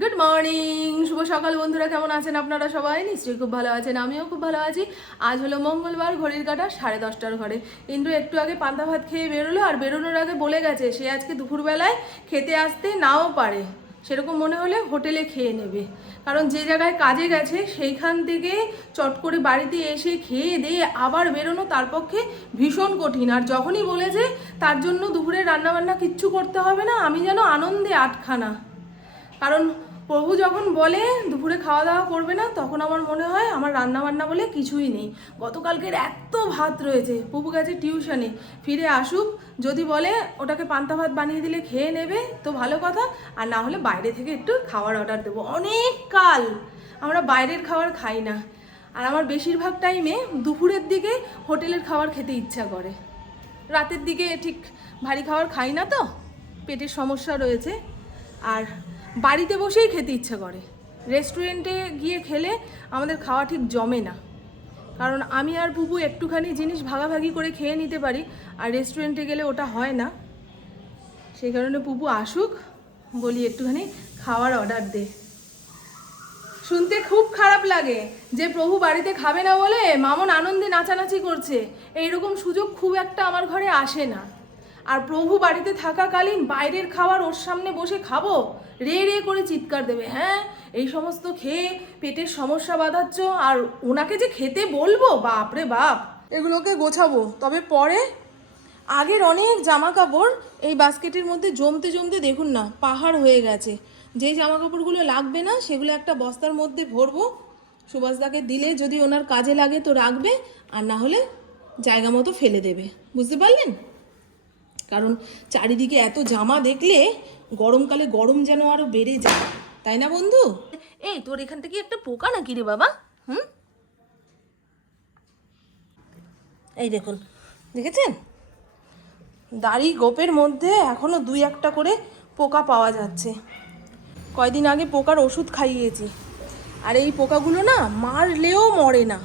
Good morning শুভ সকাল বন্ধুরা, কেমন আছেন আপনারা সবাই? নিশ্চয়ই খুব ভালো আছেন, আমিও খুব ভালো আছি। আজ হলো মঙ্গলবার, ঘড়ির কাটা সাড়ে দশটার ঘরে। কিন্তু একটু আগে পান্তা ভাত খেয়ে বেরোলো আর বেরোনোর আগে বলে গেছে, সে আজকে দুপুরবেলায় খেতে আসতে নাও পারে। সেরকম মনে হলে হোটেলে খেয়ে নেবে। কারণ যে জায়গায় কাজে গেছে, সেইখান থেকে চট করে বাড়িতে এসে খেয়ে দিয়ে আবার বেরোনো তার পক্ষে ভীষণ কঠিন। আর যখনই বলেছে, তার জন্য দুপুরে রান্নাবান্না কিচ্ছু করতে হবে না, আমি যেন আনন্দে আটখানা। কারণ প্রভু যখন বলে দুপুরে খাওয়া দাওয়া করবে না, তখন আমার মনে হয় আমার রান্না বান্না বলে কিছুই নেই। গতকালকের এত ভাত রয়েছে প্রভু গেছে টিউশনে। ফিরে আসুক, যদি বলে ওটাকে পান্তা ভাত বানিয়ে দিলে খেয়ে নেবে, তো ভালো কথা। আর না হলে বাইরে থেকে একটু খাবার অর্ডার দেবো। অনেক কাল আমরা বাইরের খাবার খাই না। আর আমার বেশিরভাগ টাইমে দুপুরের দিকে হোটেলের খাবার খেতে ইচ্ছা করে। রাতের দিকে ঠিক ভারী খাবার খাই না তো, পেটের সমস্যা রয়েছে। আর বাড়িতে বসেই খেতে ইচ্ছে করে। রেস্টুরেন্টে গিয়ে খেলে আমাদের খাওয়া ঠিক জমে না। কারণ আমি আর পুপু একটুখানি জিনিস ভাগাভাগি করে খেয়ে নিতে পারি, আর রেস্টুরেন্টে গেলে ওটা হয় না। সেই কারণে পুপু আসুক, বলি একটুখানি খাওয়ার অর্ডার দে। শুনতে খুব খারাপ লাগে যে প্রভু বাড়িতে খাবে না বলে মামন আনন্দে নাচানাচি করছে। এইরকম সুযোগ খুব একটা আমার ঘরে আসে না। আর প্রভু বাড়িতে থাকাকালীন বাইরের খাবার ওর সামনে বসে খাব? রে রে করে চিৎকার দেবে হ্যাঁ? এই সমস্ত খেয়ে পেটের সমস্যা বাঁধাচ্ছ আর ওনাকে যে খেতে বলব? বাপ রে বাপ। এগুলোকে গোছাবো, তবে পরে? আগের অনেক জামা কাপড় এই বাস্কেটের মধ্যে জমতে জমতে দেখুন না, পাহাড় হয়ে গেছে। যেই জামা কাপড়গুলো লাগবে না, সেগুলো একটা বস্তার মধ্যে ভরবো। সুভাষদাকে দিলে যদি ওনার কাজে লাগে তো রাখবে, আর না হলে জায়গা মতো ফেলে দেবে। বুঝতে পারলেন? কারণ চারিদিকে এত জামা দেখলে গরমকালে গরম যেন আরও বেড়ে যায়। তাই না বন্ধু? এই, তোর এখান থেকে একটা পোকা নাকি রে বাবা? হুম? এই দেখুন, দেখেছেন? দাড়ি গোপের মধ্যে এখনও দুই একটা করে পোকা পাওয়া যাচ্ছে। কয়দিন আগে পোকার ওষুধ খাইয়েছি। আর এই পোকাগুলো না মারলেও মরে না।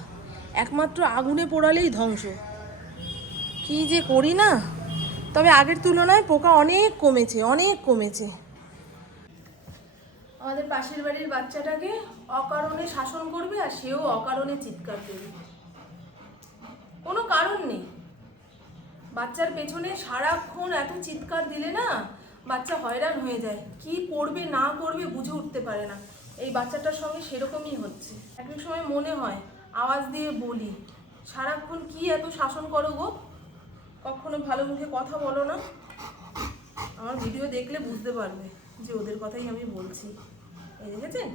একমাত্র আগুনে পোড়ালেই ধ্বংস। কি যে করি না? তবে আগের তুলনায় পোকা অনেক কমেছে অনেক কমেছে। আমাদের পাশের বাড়ির বাচ্চাটাকে অকারণে শাসন করবে আর সেও অকারণে চিৎকার করবে। কোনো কারণ নেই। বাচ্চার পেছনে সারাক্ষণ এত চিৎকার দিলে না বাচ্চা হয়রান হয়ে যায়। কি করবে, না করবে বুঝে উঠতে পারে না। এই বাচ্চাটার সঙ্গে সেরকমই হচ্ছে। এক এক সময় মনে হয়, আওয়াজ দিয়ে বলি, সারাক্ষণ কি এত শাসন করো গো? কখনো ভালো মুখে কথা বলো না। আমার ভিডিও দেখলে বুঝতে পারবে যে ওদের কথাই আমি বলছি। এই দেখেছেন?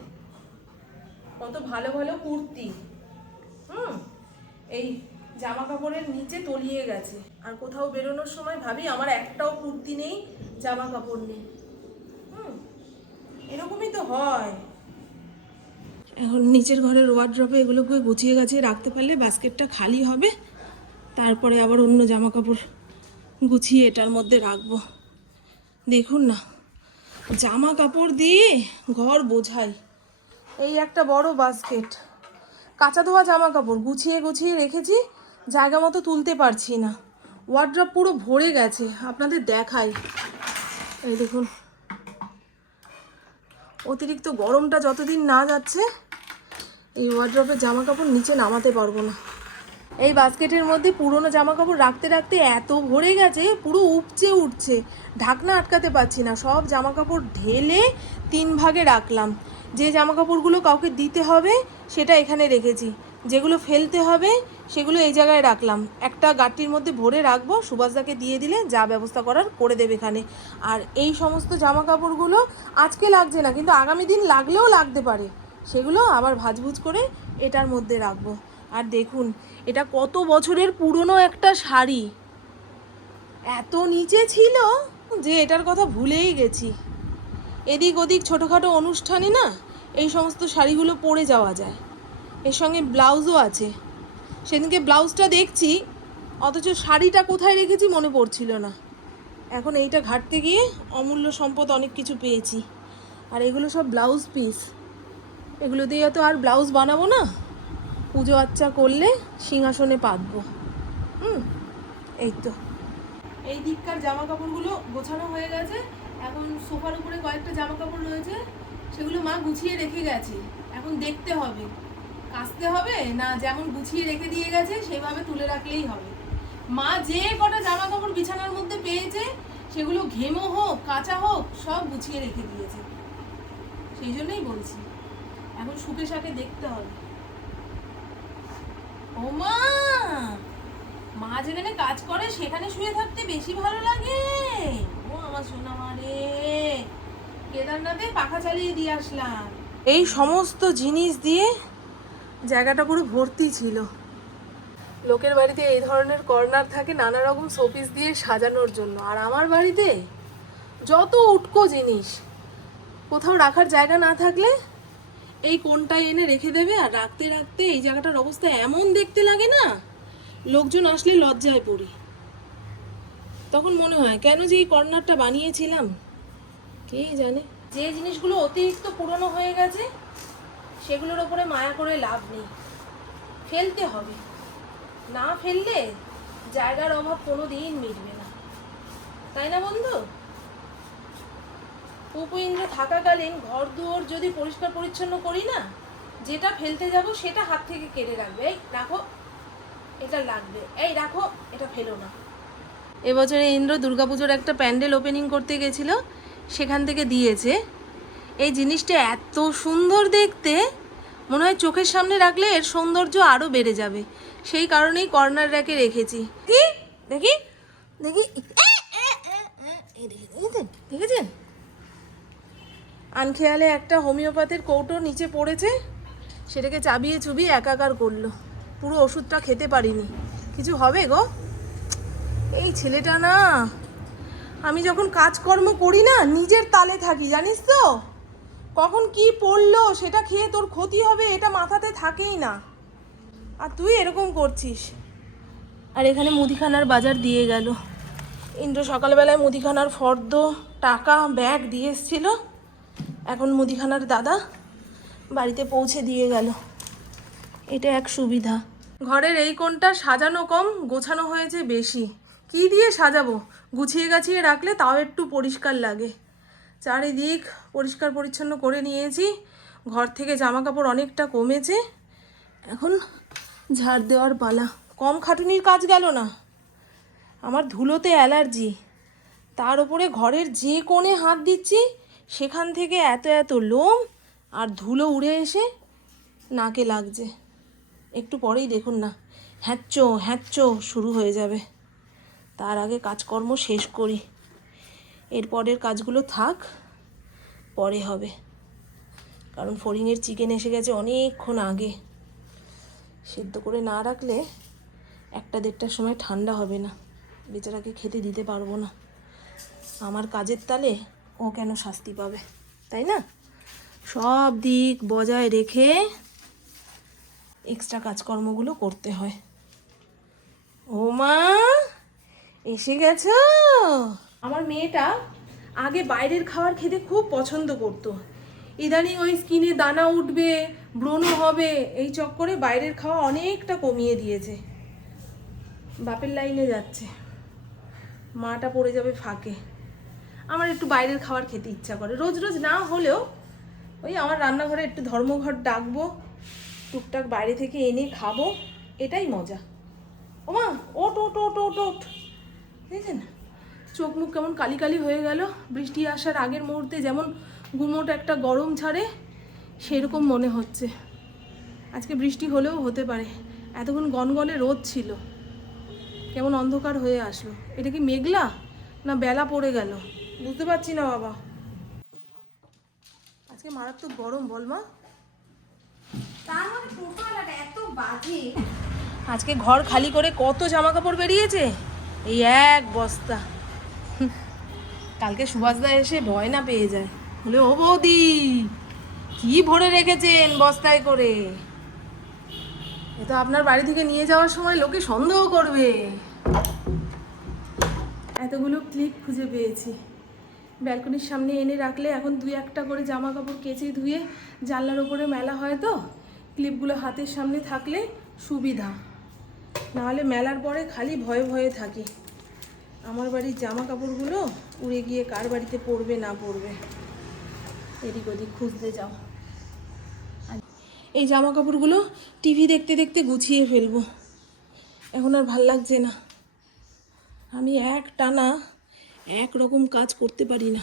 কত ভালো ভালো কুর্তি। হুম? এই জামা কাপড়ের নিচে তলিয়ে গেছে। আর কোথাও বেরোনোর সময় ভাবি আমার একটাও কুর্তি নেই জামা কাপড় নেই। হুম? এরকমই তো হয়। এখন নিচের ঘরের ওয়ার্ড্রপে এগুলোকে গুছিয়ে গাছিয়ে রাখতে পারলে বাস্কেটটা খালি হবে। তারপরে আবার অন্য জামা কাপড় গুছিয়ে এটার মধ্যে রাখব। দেখুন না জামা কাপড় দিয়ে ঘর বোঝাই। এই একটা বড় বাস্কেট কাঁচা ধোয়া জামা কাপড় গুছিয়ে গুছিয়ে রেখেছি, জায়গা মতো তুলতে পারছি না। ওয়ার্ড্রপ পুরো ভরে গেছে, আপনাদের দেখাই। এই দেখুন, অতিরিক্ত গরমটা যতদিন না যাচ্ছে, এই ওয়ার্ড্রপের জামা কাপড় নিচে নামাতে পারব না। এই বাস্কেটের মধ্যে পুরনো জামা কাপড় রাখতে রাখতে এত ভরে গেছে, পুরো উপচে উঠছে। ঢাকনা আটকাতে পারছি না, সব জামা কাপড় ঢেলে তিন ভাগে রাখলাম। যে জামা কাপড়গুলো কাউকে দিতে হবে, সেটা এখানে রেখেছি। যেগুলো ফেলতে হবে, সেগুলো এই জায়গায় রাখলাম। একটা গাটির মধ্যে ভরে রাখব, সুভাষদাকে দিয়ে দিলে যা ব্যবস্থা করার করে দেবে এখানে। আর এই সমস্ত জামা কাপড়গুলো আজকে লাগছে না, কিন্তু আগামী দিন লাগলেও লাগতে পারে। সেগুলো আবার ভাজভুজ করে এটার মধ্যে রাখব। আর দেখুন, এটা কত বছরের পুরনো একটা শাড়ি। এত নিচে ছিল যে এটার কথা ভুলেই গেছি। এদিক ওদিক ছোটোখাটো অনুষ্ঠানে না এই সমস্ত শাড়িগুলো পরে যাওয়া যায়। এর সঙ্গে ব্লাউজও আছে। সেদিনকে ব্লাউজটা দেখছি, অথচ শাড়িটা কোথায় রেখেছি মনে পড়ছিল না। এখন এইটা ঘাটতে গিয়ে অমূল্য সম্পদ অনেক কিছু পেয়েছি। আর এগুলো সব ব্লাউজ পিস। এগুলো দিয়ে তো আর ব্লাউজ বানাবো না। পুজো আচ্চা করলে সিংহাসনে পাতবো। হুম, এই তো। এই দিককার জামা কাপড়গুলো গোছানো হয়ে গেছে। এখন সোফার উপরে কয়েকটা জামা কাপড় রয়েছে, সেগুলো মা গুছিয়ে রেখে গেছে। এখন দেখতে হবে, কাচতে হবে না যেমন গুছিয়ে রেখে দিয়ে গেছে, সেভাবে তুলে রাখলেই হবে। মা যে কটা জামা কাপড় বিছানার মধ্যে পেয়েছে, সেগুলো ঘেমো হোক, কাঁচা হোক, সব গুছিয়ে রেখে দিয়েছে। সেই জন্যই বলছি, এখন শুকে শাকে দেখতে হবে। ও মা মা যেখানে কাজ করে, সেখানে শুয়ে থাকতে বেশি ভালো লাগে। ও আমার সোনা মারে কেদারনাথে পাখা চালিয়ে দিয়ে আসলাম। এই সমস্ত জিনিস দিয়ে জায়গাটা পুরো ভর্তি ছিল। লোকের বাড়িতে এই ধরনের কর্নার থাকে, নানা রকম শোপিস দিয়ে সাজানোর জন্য। আর আমার বাড়িতে যত উটকো জিনিস, কোথাও রাখার জায়গা না থাকলে এই কোনটায় এনে রেখে দেবে আর রাখতে রাখতে এই জায়গাটার অবস্থা এমন দেখতে লাগে না? লোকজন আসলে লজ্জায় পড়ি। তখন মনে হয়, কেন যে এই কর্নারটা বানিয়েছিলাম? কে জানে? যে জিনিসগুলো অতিরিক্ত পুরনো হয়ে গেছে, সেগুলোর ওপরে মায়া করে লাভ নেই। ফেলতে হবে। না ফেললে জায়গার অভাব কোনো দিন মিটবে না। তাই না বন্ধু? উপেন্দ্র থাকাকালীন ঘর দুয়ার যদি পরিষ্কার পরিচ্ছন্ন করি না যেটা ফেলতে যাব সেটা হাত থেকে কেড়ে রাখবে এই রাখো এটা লাগবে এই রাখো এটা ফেলো না এবছরে ইন্দ্র দুর্গাপুজোর একটা প্যান্ডেল ওপেনিং করতে গেছিল সেখান থেকে দিয়েছে এই জিনিসটা এত সুন্দর দেখতে মনে হয় চোখের সামনে রাখলে এর সৌন্দর্য আরও বেড়ে যাবে সেই কারণেই কর্নার র্যাকে রেখেছি দেখি দেখি দেখেছেন আনখেয়ালে একটা হোমিওপ্যাথির কৌটো নিচে পড়েছে, সেটাকে চাবিয়ে চুবিয়ে একাকার করল। পুরো ওষুধটা খেতে পারিনি। কিছু হবে গো? এই ছেলেটা না, আমি যখন কাজকর্ম করি না, নিজের তালে থাকি, জানিস তো? কখন কি পড়ল, সেটা খেয়ে তোর ক্ষতি হবে, এটা মাথাতে থাকেই না। আর তুই এরকম করছিস? আর এখানে মুদিখানার বাজার দিয়ে গেল। ইন্দ্র সকালবেলায় মুদিখানার ফর্দ, টাকা, ব্যাগ দিয়ে এসছিল। এখন মুদিখানার দাদা বাড়িতে পৌঁছে দিয়ে গেল। এটা এক সুবিধা। ঘরের এই কোণটা সাজানো কম, গোছানো হয়েছে বেশি। কি দিয়ে সাজাবো? গুছিয়ে গাছিয়ে রাখলে তাও একটু পরিষ্কার লাগে। চারিদিক পরিষ্কার পরিচ্ছন্ন করে নিয়েছি। ঘর থেকে জামা কাপড় অনেকটা কমেছে। এখন ঝাড় দেওয়ার পালা। কম খাটুনির কাজ গেল না। আমার ধুলোতে অ্যালার্জি। তার উপরে ঘরের যে কোণে হাত দিচ্ছি সেখান থেকে এত এত লোম আর ধুলো উড়ে এসে নাকে লাগছে। একটু পরেই দেখুন না হ্যাঁচো হ্যাঁচো শুরু হয়ে যাবে। তার আগে কাজকর্ম শেষ করি। এরপরের কাজগুলো থাক, পরে হবে। কারণ ফড়িংয়ের চিকেন এসে গেছে অনেকক্ষণ আগে। সেদ্ধ করে না রাখলে একটা দেড়টার সময় ঠান্ডা হবে না। বেচারাকে খেতে দিতে পারব না। আমার কাজের তালে ও কেন শাস্তি পাবে? তাই না? সব দিক বজায় রেখে এক্সট্রা কাজকর্মগুলো করতে হয়। ও মা, এসে গেছ? আমার মেয়েটা আগে বাইরের খাবার খেতে খুব পছন্দ করতো। ইদানিং ওই স্কিনে দানা উঠবে, ব্রণ হবে, এই চক্করে বাইরের খাওয়া অনেকটা কমিয়ে দিয়েছে। বাপের লাইনে যাচ্ছে। মাটা পড়ে যাবে ফাঁকে। আমার একটু বাইরের খাবার খেতে ইচ্ছা করে। রোজ রোজ না হলেও ওই আমার রান্নাঘরে একটু ধর্মঘট ডাকবো, টুকটাক বাইরে থেকে এনে খাব, এটাই মজা। ওমা, ওট ওট ওট ওট ওট। দেখেছেন? চোখ মুখ কেমন কালি কালি হয়ে গেল। বৃষ্টি আসার আগের মুহূর্তে যেমন গুমোট একটা গরম ছাড়ে, সেরকম মনে হচ্ছে। আজকে বৃষ্টি হলেও হতে পারে। এতক্ষণ গনগনে রোদ ছিল। কেমন অন্ধকার হয়ে আসলো। এটা কি মেঘলা? না বেলা পড়ে গেল? বুঝতে পারছি না বাবা। আজকে মারাত্মক গরম বল মা। বাজে। আজকে ঘর খালি করে কত জামা কাপড় বেরিয়েছে? এই এক বস্তা। কালকে সুভাষদা এসে ভয় না পেয়ে যায়। বলে ও বৌদি কি ভরে রেখেছেন বস্তায় করে? এ তো আপনার বাড়ি থেকে নিয়ে যাওয়ার সময় লোকে সন্দেহ করবে। এতগুলো ক্লিপ খুঁজে পেয়েছি। ব্যালকনির সামনে এনে রাখলে এখন দুই একটা করে জামা কাপড় কেচে ধুয়ে জানলার ওপরে মেলা হয় তো। ক্লিপগুলো হাতের সামনে থাকলে সুবিধা। নাহলে মেলার পরে খালি ভয়ে ভয়ে থাকি। আমার বাড়ির জামা কাপড়গুলো উড়ে গিয়ে কার বাড়িতে পড়বে না পড়বে। এদিক ওদিক খুঁজতে যাও। এই জামা কাপড়গুলো টিভি দেখতে দেখতে গুছিয়ে ফেলব। এখন আর ভালো লাগছে না। আমি এক টানা এক রকম কাজ করতে পারি না।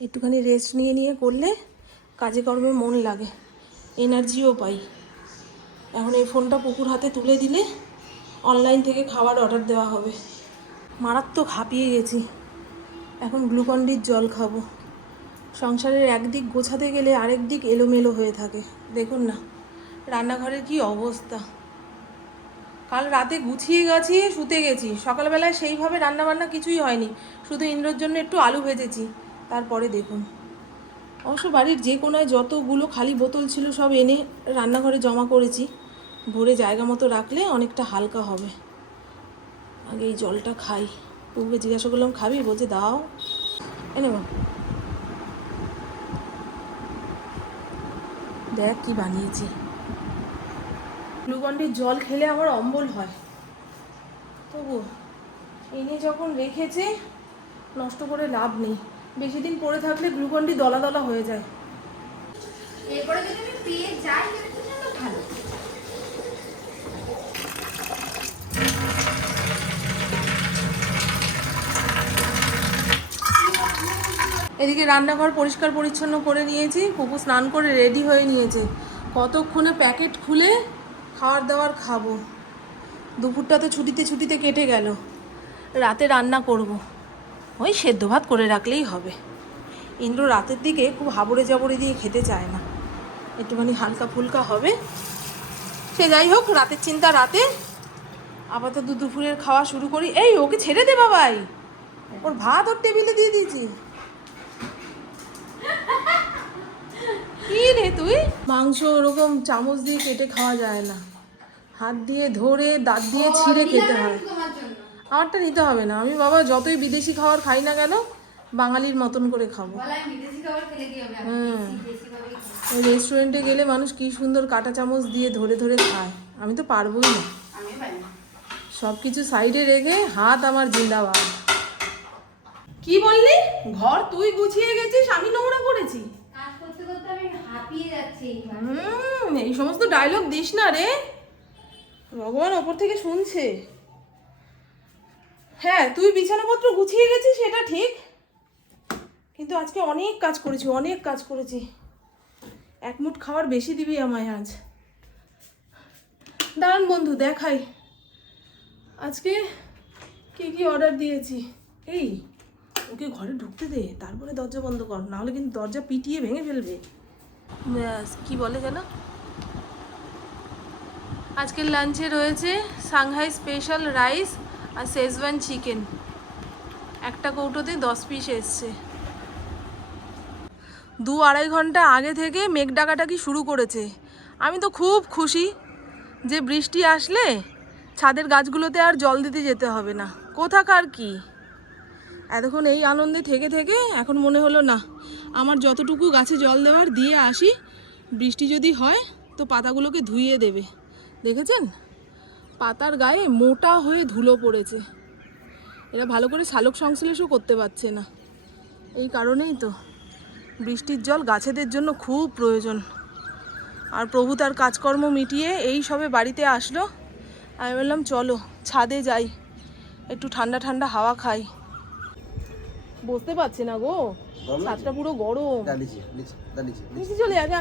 একটুখানি রেস্ট নিয়ে নিয়ে করলে কাজে কর্মে মন লাগে এনার্জিও পাই। এখন এই ফোনটা পুকুর হাতে তুলে দিলে অনলাইন থেকে খাবার অর্ডার দেওয়া হবে। মারাত্মক হাঁপিয়ে গেছি। এখন গ্লুকন্ডির জল খাব। সংসারের একদিক গোছাতে গেলে আরেক দিক এলোমেলো হয়ে থাকে। দেখুন না, রান্নাঘরের কি অবস্থা। কাল রাতে গুছিয়ে গাছিয়ে শুতে গেছি। সকালবেলায় সেইভাবে রান্নাবান্না কিছুই হয়নি। শুধু ইন্দ্রর জন্য একটু আলু ভেজেছি। তারপরে দেখুন। অবশ্য বাড়ির যে কোনায় যতগুলো খালি বোতল ছিল সব এনে রান্নাঘরে জমা করেছি। ভরে জায়গা মতো রাখলে অনেকটা হালকা হবে। আগে এই জলটা খাই। পুকুকে জিজ্ঞাসা করলাম, খাবি? বলছে, দাও। এনে দেখ কি বানিয়েছি। গ্লুকন্ডির জল খেলে আমার অম্বল হয়। তবু এনে যখন রেখেছে নষ্ট করে লাভ নেই। বেশি দিন পরে থাকলে গ্লুকন্ডি দলা দলা হয়ে যায়। এরপরে যদি আমি পেয়ে যাই তাহলে ভালো। এদিকে রান্নাঘর পরিষ্কার পরিচ্ছন্ন করে নিয়েছি পুপু স্নান করে রেডি হয়ে নিয়েছে। কতক্ষণে প্যাকেট খুলে খাবার দাওয়ার খাব। দুপুরটা তো ছুটিতে ছুটিতে কেটে গেল। রাতে রান্না করব। ওই সেদ্ধ ভাত করে রাখলেই হবে। ইন্দ্র রাতের দিকে খুব হাবড়ে জাবড়ে দিয়ে খেতে চায় না। একটুখানি হালকা ফুলকা হবে। সে যাই হোক, রাতের চিন্তা রাতে। আপাতত দুপুরের খাওয়া শুরু করি। এই, ওকে ছেড়ে দে বাবাই। ওর ভাত ওর টেবিলে দিয়ে দিয়েছি। কি রে তুই? মাংস ওরকম চামচ দিয়ে কেটে খাওয়া যায় না। হাত দিয়ে ধরে দাঁত দিয়ে ছিঁড়ে খেতে হয়। আমারটা নিতে হবে না। আমি বাবা যতই বিদেশি খাবার খাই না কেন বাঙালির মতন করে খাব। খাব। ওই রেস্টুরেন্টে গেলে মানুষ কি সুন্দর কাঁটা চামচ দিয়ে ধরে ধরে খায়। আমি তো পারবোই না। সব কিছু সাইডে রেখে হাত আমার জিন্দাবাদ। কি বললি? ঘর তুই গুছিয়ে গেছিস আমি নোংরা করেছি? কাজ করতে করতে আমি হাঁপিয়ে যাচ্ছি হুম এই সমস্ত ডায়লগ দিস না রে। ভগবান ওপর থেকে শুনছে। হ্যাঁ তুই বিছানাপত্র গুছিয়ে গেছিস সেটা ঠিক। কিন্তু আজকে অনেক কাজ করেছি, অনেক কাজ করেছি। এক মুঠ খাওয়ার বেশি দিবি আমায় আজ। দাঁড়ান বন্ধু, দেখাই। আজকে কি কি অর্ডার দিয়েছি? এই, ওকে ঘরে ঢুকতে দে, তারপরে দরজা বন্ধ কর, নাহলে কিন্তু দরজা পিটিয়ে ভেঙে ফেলবে। কি বলে যেন? আজকের লাঞ্চে রয়েছে সাংহাই স্পেশাল রাইস আর শেজওয়ান চিকেন একটা কৌটোতে দশ পিস এসছে। দু আড়াই ঘণ্টা আগে থেকে মেঘ ডাকাটাকি শুরু করেছে। আমি তো খুব খুশি যে বৃষ্টি আসলে ছাদের গাছগুলোতে আর জল দিতে যেতে হবে না। কোথাকার কি? এতক্ষণ এই আনন্দে থেকে থেকে এখন মনে হলো, না, আমার যতটুকু গাছে জল দেওয়ার দিয়ে আসি, বৃষ্টি যদি হয়, তো পাতাগুলোকে ধুইয়ে দেবে। দেখেছেন? পাতার গায়ে মোটা হয়ে ধুলো পড়েছে। এরা ভালো করে শালক সংশ্লেষও করতে পারছে না। এই কারণেই তো বৃষ্টির জল গাছেদের জন্য খুব প্রয়োজন। আর প্রভু তার কাজকর্ম মিটিয়ে এই সবে বাড়িতে আসলো। আমি বললাম চলো ছাদে যাই। একটু ঠান্ডা ঠান্ডা হাওয়া খাই। বসতে পারছে না গো। ছাদটা পুরো গরম। নিচে চলে যা।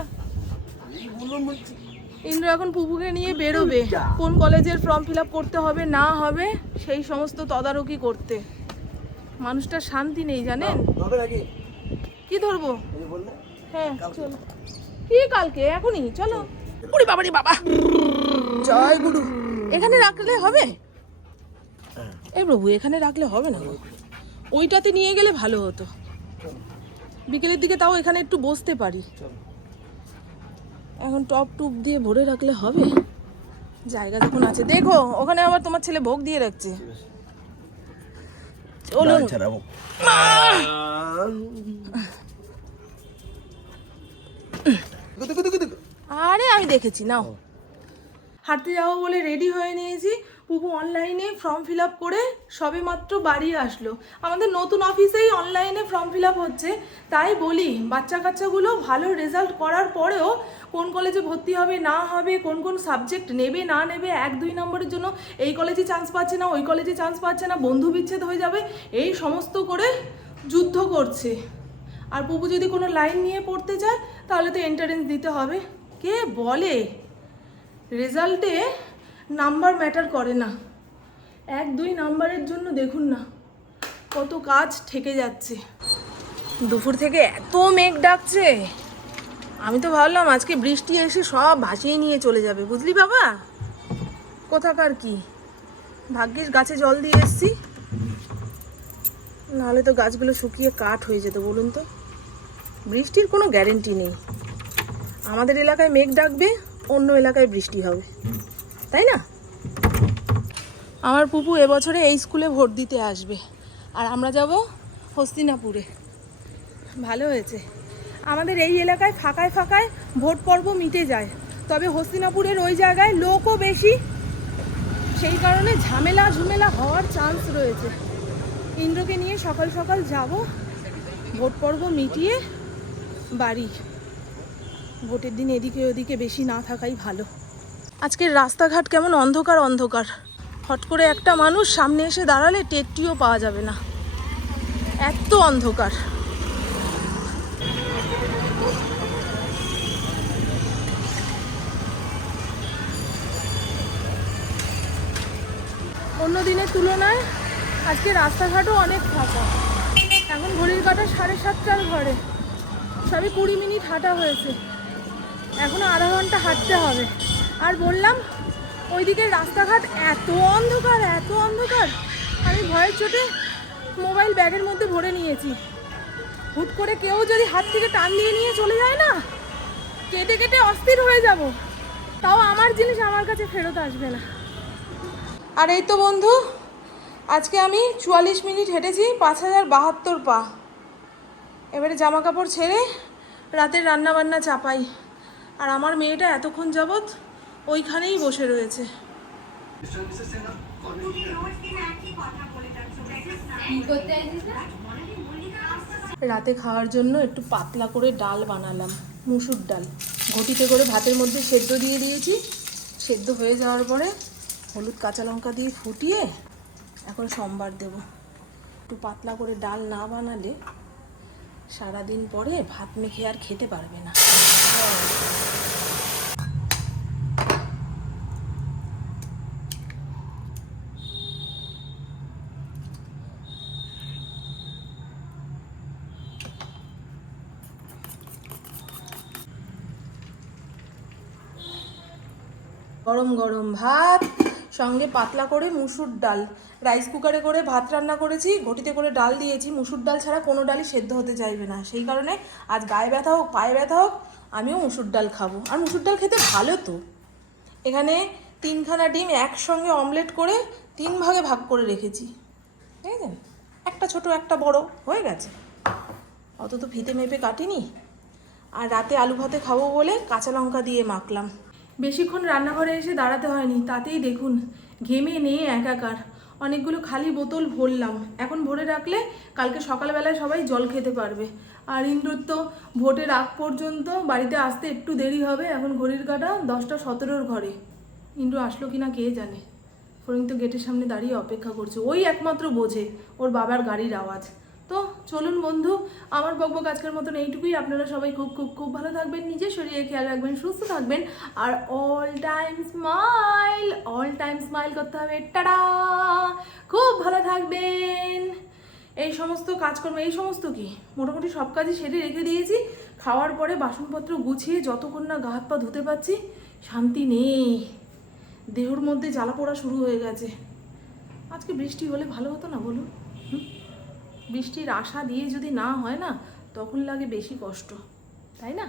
ইন্দ্র এখন পুপুকে নিয়ে বেরোবে। কোন কলেজের ফর্ম ফিল আপ করতে হবে না হবে সেই সমস্ত তদারকি করতে। মানুষটা শান্তি নেই জানেন? কি ধরবো? হ্যাঁ চলো। কি কালকে? এখনই চলো। ওরে বাবা রে বাবা। জয় গুরু এখানে রাখলে হবে? এই প্রভু এখানে রাখলে হবে না? ওইটাতে নিয়ে গেলে ভালো হতো। বিকেলের দিকে তাও এখানে একটু বসতে পারি। চলো। এখন টপ টুপ দিয়ে ভরে রাখলে হবে? জায়গা যখন আছে দেখো ওখানে আবার তোমার ছেলে ভোগ দিয়ে রাখছে। চলুন। আরে আমি দেখেছি নাও। হাঁটতে যাব বলে রেডি হয়ে নিয়েছি। পুপু অনলাইনে ফর্ম ফিল আপ করে সবে মাত্র বাড়ি আসলো। আমাদের নতুন অফিসেই অনলাইনে ফর্ম ফিল আপ হচ্ছে। তাই বলি বাচ্চা কাচ্চাগুলো ভালো রেজাল্ট করার পরেও কোন কলেজে ভর্তি হবে, না হবে, কোন কোন সাবজেক্ট নেবে, না নেবে, এক, দুই নম্বরের জন্য এই কলেজে চান্স পাচ্ছে না, ওই কলেজে চান্স পাচ্ছে না, বন্ধু বিচ্ছেদ হয়ে যাবে, এই সমস্ত করে যুদ্ধ করছে। আর পুপু যদি কোনো লাইন নিয়ে পড়তে চায়, তাহলে তো এন্ট্রান্স দিতে হবে। কে বলে? রেজাল্টে নাম্বার ম্যাটার করে না। এক দুই নাম্বারের জন্য দেখুন না, কত কাজ ঠেকে যাচ্ছে। দুপুর থেকে এত মেঘ ডাকছে। আমি তো ভাবলাম আজকে বৃষ্টি এসে সব ভাসিয়ে নিয়ে চলে যাবে, বুঝলি বাবা? কোথাকার কি? ভাগ্যিস গাছে জল দিয়ে এসছি। নাহলে তো গাছগুলো শুকিয়ে কাঠ হয়ে যেত, বলুন তো। বৃষ্টির কোনো গ্যারেন্টি নেই। আমাদের এলাকায় মেঘ ডাকবে, অন্য এলাকায় বৃষ্টি হবে। তাই না? আমার পুপু এবছরে এই স্কুলে ভোট দিতে আসবে। আর আমরা যাব হস্তিনাপুরে। ভালো হয়েছে। আমাদের এই এলাকায় ফাঁকায় ফাঁকায় ভোট পর্ব মিটে যায়। তবে হস্তিনাপুরের ওই জায়গায় লোকও বেশি। সেই কারণে ঝামেলা ঝুমেলা হওয়ার চান্স রয়েছে। ইন্দ্রকে নিয়ে সকাল সকাল যাব। ভোট পর্ব মিটিয়ে বাড়ি। ভোটের দিন এদিকে ওদিকে বেশি না থাকাই ভালো। আজকের রাস্তাঘাট কেমন অন্ধকার অন্ধকার। হট করে একটা মানুষ সামনে এসে দাঁড়ালে টেরটিও পাওয়া যাবে না। এত অন্ধকার। অন্য দিনের তুলনায় আজকে রাস্তাঘাটও অনেক ফাঁকা। এখন ঘড়ির কাটা সাড়ে সাতটার ঘরে। সবে কুড়ি মিনিট হাঁটা হয়েছে। এখনও আধা ঘণ্টা হাঁটতে হবে। আর বললাম, ওইদিকে রাস্তাঘাট এত অন্ধকার এত অন্ধকার। আমি ভয়ের চোটে মোবাইল ব্যাগের মধ্যে ভরে নিয়েছি। হুট করে কেউ যদি হাত থেকে টান দিয়ে নিয়ে চলে যায় না, কেটে কেটে অস্থির হয়ে যাব। তাও আমার জিনিস আমার কাছে ফেরত আসবে না। আর এই তো বন্ধু, আজকে আমি চুয়াল্লিশ মিনিট হেঁটেছি পাঁচ হাজার বাহাত্তর পা। এবারে জামা কাপড় ছেড়ে রাতের রান্না বান্না চাপাই। আর আমার মেয়েটা এতক্ষণ যাবৎ ওইখানেই বসে রয়েছে? রাতে খাওয়ার জন্য একটু পাতলা করে ডাল বানালাম, মুসুর ডাল। ঘটিতে করে ভাতের মধ্যে সেদ্ধ দিয়ে দিয়েছি। সেদ্ধ হয়ে যাওয়ার পরে হলুদ কাঁচা লঙ্কা দিয়ে ফুটিয়ে এখন সোমবার দেব। একটু পাতলা করে ডাল না বানালে সারাদিন পরে ভাত মেখে আর খেতে পারবে না। গরম গরম ভাত, সঙ্গে পাতলা করে মুসুর ডাল। রাইস কুকারে করে ভাত রান্না করেছি, ঘটিতে করে ডাল দিয়েছি। মুসুর ডাল ছাড়া কোনো ডালই সেদ্ধ হতে চাইবে না। সেই কারণে আজ গায়ে ব্যথা হোক, পায়ে ব্যথা হোক, আমিও মুসুর ডাল খাব। আর মুসুর ডাল খেতে ভালো তো। এখানে তিনখানা ডিম একসঙ্গে অমলেট করে তিন ভাগে ভাগ করে রেখেছি। দেখেছেন? একটা ছোট, একটা বড়, হয়ে গেছে। অত তো ফিতে মেপে কাটিনি। আর রাতে আলু ভাতে খাব বলে কাঁচা লঙ্কা দিয়ে মাখলাম। বেশিক্ষণ রান্নাঘরে এসে দাঁড়াতে হয়নি, তাতেই দেখুন, ঘেমে নিয়ে একাকার। অনেকগুলো খালি বোতল ভরলাম। এখন ভরে রাখলে কালকে সকালবেলায় সবাই জল খেতে পারবে। আর ইন্দ্রর তো ভোটের আগ পর্যন্ত বাড়িতে আসতে একটু দেরি হবে, এখন ঘড়ির কাটা দশটা সতেরোর ঘরে। ইন্দ্র আসলো কি না কে জানে? ফরিং তো গেটের সামনে দাঁড়িয়ে অপেক্ষা করছে। ওই একমাত্র বোঝে, ওর বাবার গাড়ির আওয়াজ। তো চলুন বন্ধু, আমার বকবক আজকের মতন এইটুকুই। আপনারা সবাই খুব খুব খুব ভালো থাকবেন, নিজের শরীরে খেয়াল রাখবেন, সুস্থ থাকবেন। আর all time smile all time smile করতে হবে। টাটা! খুব ভালো থাকবেন। এই সমস্ত কাজকর্ম, এই সমস্ত কি? মোটামুটি সব কাজই সেরে রেখে দিয়েছি। খাওয়ার পরে বাসনপত্র গুছিয়ে যতক্ষণ না গা হাত পা ধুতে পারছি, শান্তি নেই। দেহর মধ্যে জ্বালা পোড়া শুরু হয়ে গেছে। আজকে বৃষ্টি হলে ভালো হতো না বলুন? বৃষ্টির আশা দিয়ে যদি না হয় না তখন লাগে বেশি কষ্ট তাই না?